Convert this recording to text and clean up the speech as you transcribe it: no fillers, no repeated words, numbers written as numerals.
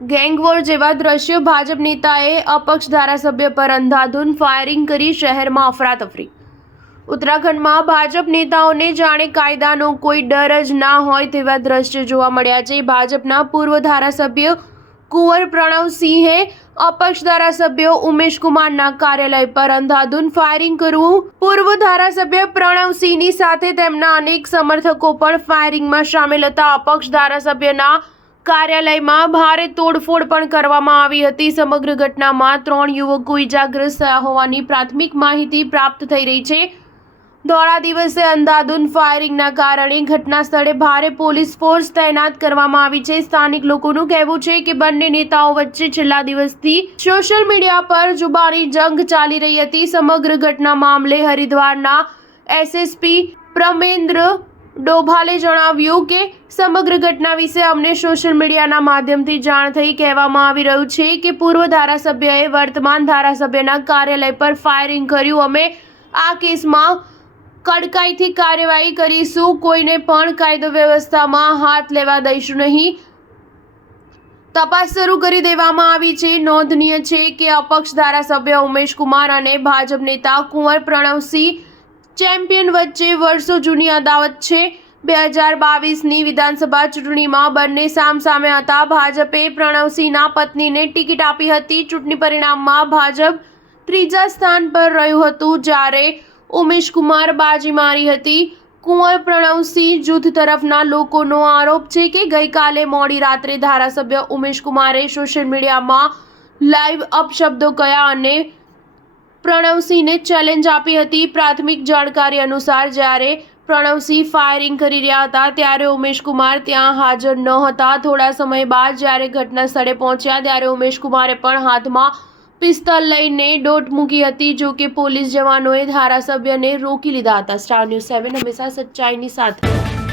Gang war જેવા દ્રશ્યો ભાજપ નેતાએ અપક્ષ ધારાસભ્ય પર અંધાધૂંધ ફાયરિંગ કરી શહેરમાં અફરાતફરી। ઉત્તરાખંડમાં ભાજપ નેતાઓને જાણે કાયદાનો કોઈ ડર જ ના હોય તેવા દ્રશ્યો જોવા મળ્યા છે। ભાજપના પૂર્વ ધારાસભ્ય કુંવર પ્રણવસિંહે અપક્ષ ધારાસભ્ય ઉમેશ કુમારના કાર્યાલય પર અંધાધૂંધ ફાયરિંગ કરવું। પૂર્વ ધારાસભ્ય પ્રણવસિંહની સાથે તેમના અનેક સમર્થકો પણ ફાયરિંગમાં સામેલ હતા। અપક્ષ ધારાસભ્યના કાર્યાલયમાં ભારે તોડફોડ પણ કરવામાં આવી હતી। સમગ્ર ઘટનામાં 3 યુવકો ઇજાગ્રસ્ત થયા હોવાની પ્રાથમિક માહિતી પ્રાપ્ત થઈ રહી છે। ધોળા દિવસે અંધાધૂંધ ફાયરિંગના કારણે ઘટના સ્થળે ભારે પોલીસ ફોર્સ તૈનાત કરવામાં આવી છે। સ્થાનિક લોકોનું કહેવું છે કે બંને નેતાઓ વચ્ચે છેલ્લા દિવસથી સોશિયલ મીડિયા પર જુબાની જંગ ચાલી રહી હતી। સમગ્ર ઘટના મામલે હરિદ્વારના એસએસપી પ્રમેન્દ્ર ડોભાલે જણાવ્યું કે સમગ્ર ઘટના વિશે અમને સોશિયલ મીડિયાના માધ્યમથી જાણ થઈ। કહેવામાં આવી રહ્યું છે કે પૂર્વ ધારાસભ્યએ વર્તમાન ધારાસભ્યના કાર્યાલય પર ફાયરિંગ કર્યું। અમે આ કેસમાં કડકાઈથી કાર્યવાહી કરીશું। કોઈને પણ કાયદો વ્યવસ્થામાં હાથ લેવા દઈશું નહીં। તપાસ શરૂ કરી દેવામાં આવી છે। નોંધનીય છે કે અપક્ષ ધારાસભ્ય ઉમેશ કુમાર અને ભાજપ નેતા કુંવર પ્રણવસિંહ ચેમ્પિયન વચ્ચે વર્ષો જૂની અદાવત છે। 2022ની વિધાનસભા ચૂંટણીમાં બંને સામસામે હતા। ભાજપે પ્રણવસિંહના પત્નીને ટિકિટ આપી હતી। ચૂંટણી પરિણામમાં ભાજપ ત્રીજા સ્થાન પર રહ્યું હતું, જ્યારે ઉમેશ કુમાર બાજી મારી હતી। કુંવર પ્રણવસિંહ જૂથ તરફના લોકોનો આરોપ છે કે ગઈકાલે મોડી રાત્રે ધારાસભ્ય ઉમેશ કુમારે સોશિયલ મીડિયામાં લાઈવ અપશબ્દો કહ્યા અને પ્રણવસિંહને ચેલેન્જ આપી હતી। પ્રાથમિક જાણકારી અનુસાર જ્યારે પ્રણવસિંહ ફાયરિંગ કરી રહ્યા હતા ત્યારે ઉમેશ કુમાર ત્યાં હાજર ન હતા। થોડા સમય બાદ જ્યારે ઘટના સ્થળે પહોંચ્યા ત્યારે ઉમેશ કુમારે પણ હાથમાં પિસ્તોલ લઈને દોટ મૂકી હતી। જો કે પોલીસ જવાનોએ ધારાસભ્યને રોકી લીધા હતા। સ્ટાર ન્યૂઝ 7 હંમેશા સચ્ચાઈની સાથે।